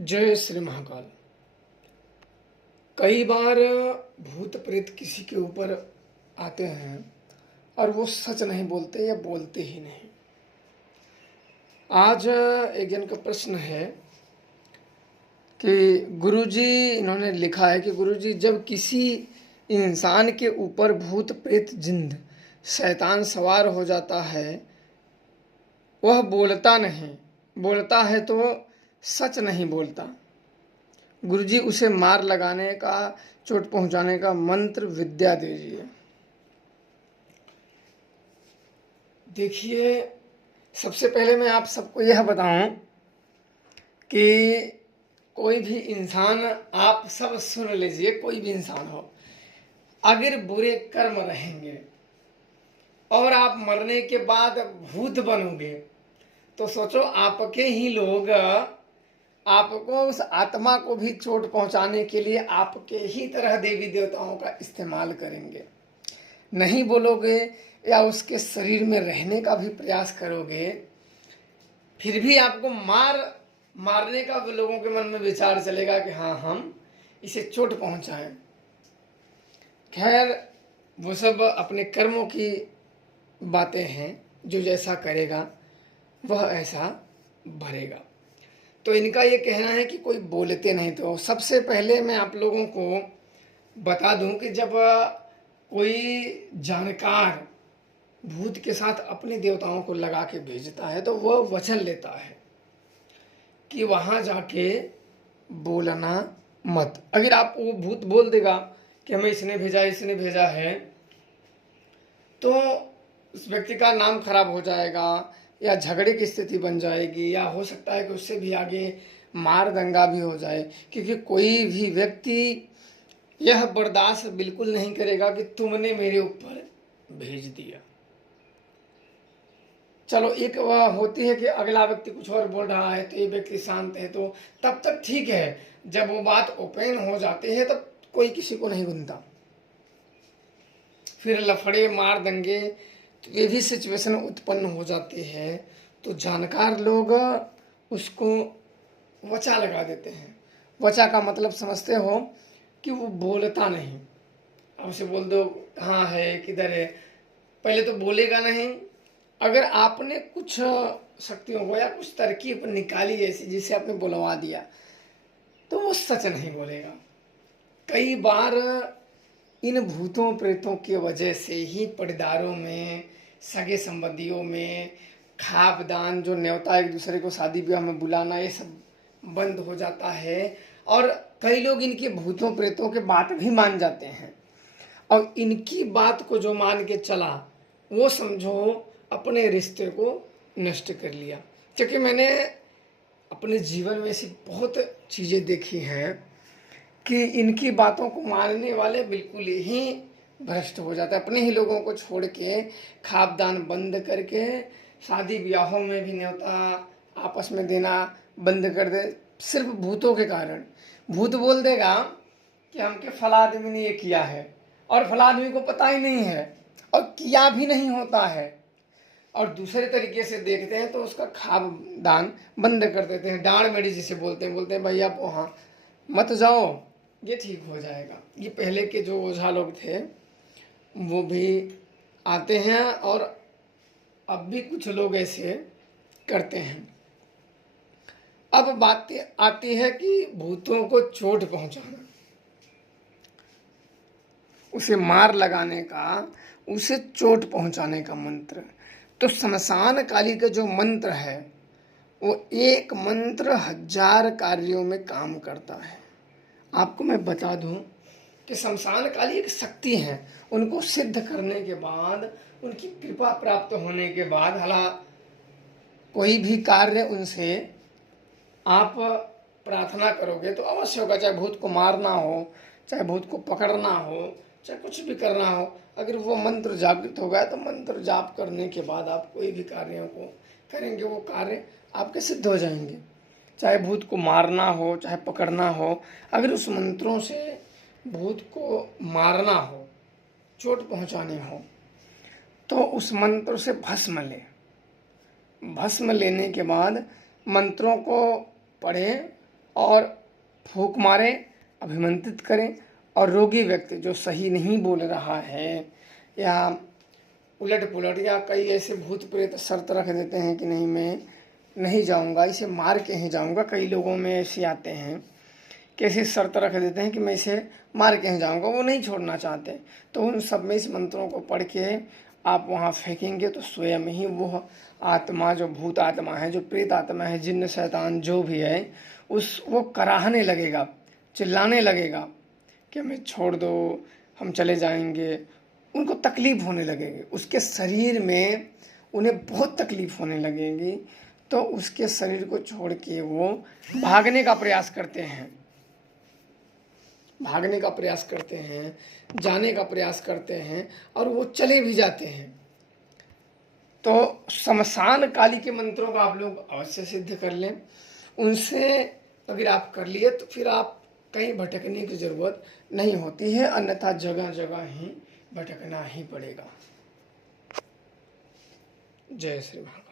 जय श्री महाकाल। कई बार भूत प्रेत किसी के ऊपर आते हैं और वो सच नहीं बोलते या बोलते ही नहीं। आज एक जन का प्रश्न है कि गुरुजी, इन्होंने लिखा है कि गुरुजी, जब किसी इंसान के ऊपर भूत प्रेत जिन्न शैतान सवार हो जाता है, वह बोलता नहीं, बोलता है तो सच नहीं बोलता। गुरुजी, उसे मार लगाने का, चोट पहुंचाने का मंत्र विद्या दीजिए। देखिए, सबसे पहले मैं आप सबको यह बताऊं कि कोई भी इंसान, आप सब सुन लीजिए, कोई भी इंसान हो, अगर बुरे कर्म रहेंगे और आप मरने के बाद भूत बनोगे तो सोचो, आपके ही लोग आपको, उस आत्मा को भी चोट पहुंचाने के लिए आपके ही तरह देवी देवताओं का इस्तेमाल करेंगे। नहीं बोलोगे या उसके शरीर में रहने का भी प्रयास करोगे, फिर भी आपको मारने का लोगों के मन में विचार चलेगा कि हाँ, हम इसे चोट पहुंचाएं। खैर, वो सब अपने कर्मों की बातें हैं, जो जैसा करेगा वह ऐसा भरेगा। तो इनका ये कहना है कि कोई बोलते नहीं। तो सबसे पहले मैं आप लोगों को बता दूं कि जब कोई जानकार भूत के साथ अपने देवताओं को लगा के भेजता है तो वह वचन लेता है कि वहां जाके बोलना मत। अगर आप, वो भूत बोल देगा कि हमें इसने भेजा है, तो उस व्यक्ति का नाम खराब हो जाएगा या झगड़े की स्थिति बन जाएगी, या हो सकता है कि उससे भी आगे मार दंगा भी हो जाए, क्योंकि कोई भी व्यक्ति यह बर्दाश्त बिल्कुल नहीं करेगा कि तुमने मेरे ऊपर भेज दिया। चलो, एक वह होती है कि अगला व्यक्ति कुछ और बोल रहा है तो ये व्यक्ति शांत है, तो तब तक ठीक है। जब वो बात ओपन हो जाती है तब कोई किसी को नहीं गुनता, फिर लफड़े मार दंगे, तो ये भी सिचुएशन उत्पन्न हो जाती है। तो जानकार लोग उसको वचा लगा देते हैं। वचा का मतलब समझते हो कि वो बोलता नहीं। अब उसे बोल दो कहाँ है, किधर है, पहले तो बोलेगा नहीं। अगर आपने कुछ शक्तियों को या कुछ तरकीब निकाली ऐसी जिसे आपने बुलवा दिया, तो वो सच नहीं बोलेगा। कई बार इन भूतों प्रेतों की वजह से ही परिवारों में, सगे संबंधियों में खापदान, जो न्योता एक दूसरे को शादी ब्याह में बुलाना, ये सब बंद हो जाता है। और कई लोग इनके भूतों प्रेतों के बात भी मान जाते हैं, और इनकी बात को जो मान के चला, वो समझो अपने रिश्ते को नष्ट कर लिया। क्योंकि मैंने अपने जीवन में ऐसी बहुत चीज़ें देखी हैं कि इनकी बातों को मानने वाले बिल्कुल ही भ्रष्ट हो जाते हैं। अपने ही लोगों को छोड़ के, खापदान बंद करके, शादी ब्याहों में भी न्योता आपस में देना बंद कर दे, सिर्फ भूतों के कारण। भूत बोल देगा कि हमके फला आदमी ने ये किया है, और फला आदमी को पता ही नहीं है और किया भी नहीं होता है, और दूसरे तरीके से देखते हैं तो उसका खापदान बंद कर देते हैं। डांड मेडी जिसे बोलते हैं भाई आप वहाँ मत जाओ, ये ठीक हो जाएगा। ये पहले के जो ओझा लोग थे वो भी आते हैं, और अब भी कुछ लोग ऐसे करते हैं। अब बात आती है कि भूतों को चोट पहुंचाना, उसे मार लगाने का, उसे चोट पहुंचाने का मंत्र। तो शमशान काली का जो मंत्र है वो एक मंत्र 1000 कार्यों में काम करता है। आपको मैं बता दूं कि शमशान काली एक शक्ति है। उनको सिद्ध करने के बाद, उनकी कृपा प्राप्त होने के बाद, हालांकि कोई भी कार्य उनसे आप प्रार्थना करोगे तो अवश्य होगा। चाहे भूत को मारना हो, चाहे भूत को पकड़ना हो, चाहे कुछ भी करना हो, अगर वो मंत्र जागृत हो गया तो मंत्र जाप करने के बाद आप कोई भी कार्यों को करेंगे, वो कार्य आपके सिद्ध हो जाएंगे। चाहे भूत को मारना हो, चाहे पकड़ना हो, अगर उस मंत्रों से भूत को मारना हो, चोट पहुंचानी हो, तो उस मंत्र से भस्म ले। भस्म लेने के बाद मंत्रों को पढ़े और फूंक मारें, अभिमंत्रित करें। और रोगी व्यक्ति जो सही नहीं बोल रहा है या उलट पुलट या कई ऐसे भूत प्रेत शर्त रख देते हैं कि नहीं मैं नहीं जाऊंगा, इसे मार के ही जाऊंगा। कई लोगों में ऐसे आते हैं कि ऐसी शर्त रख देते हैं कि मैं इसे मार के ही जाऊंगा, वो नहीं छोड़ना चाहते। तो उन सब में इस मंत्रों को पढ़ के आप वहाँ फेंकेंगे तो स्वयं ही वो आत्मा, जो भूत आत्मा है, जो प्रेत आत्मा है, जिन्न शैतान जो भी है, वो कराहने लगेगा, चिल्लाने लगेगा कि हमें छोड़ दो, हम चले जाएंगे। उनको तकलीफ होने लगेगी, उसके शरीर में उन्हें बहुत तकलीफ होने लगेगी। तो उसके शरीर को छोड़ के वो भागने का प्रयास करते हैं, भागने का प्रयास करते हैं, जाने का प्रयास करते हैं, और वो चले भी जाते हैं। तो शमशान काली के मंत्रों का आप लोग अवश्य सिद्ध कर लें। उनसे अगर आप कर लिए तो फिर आप कहीं भटकने की ज़रूरत नहीं होती है, अन्यथा जगह जगह ही भटकना ही पड़ेगा। जय श्री महाकाल।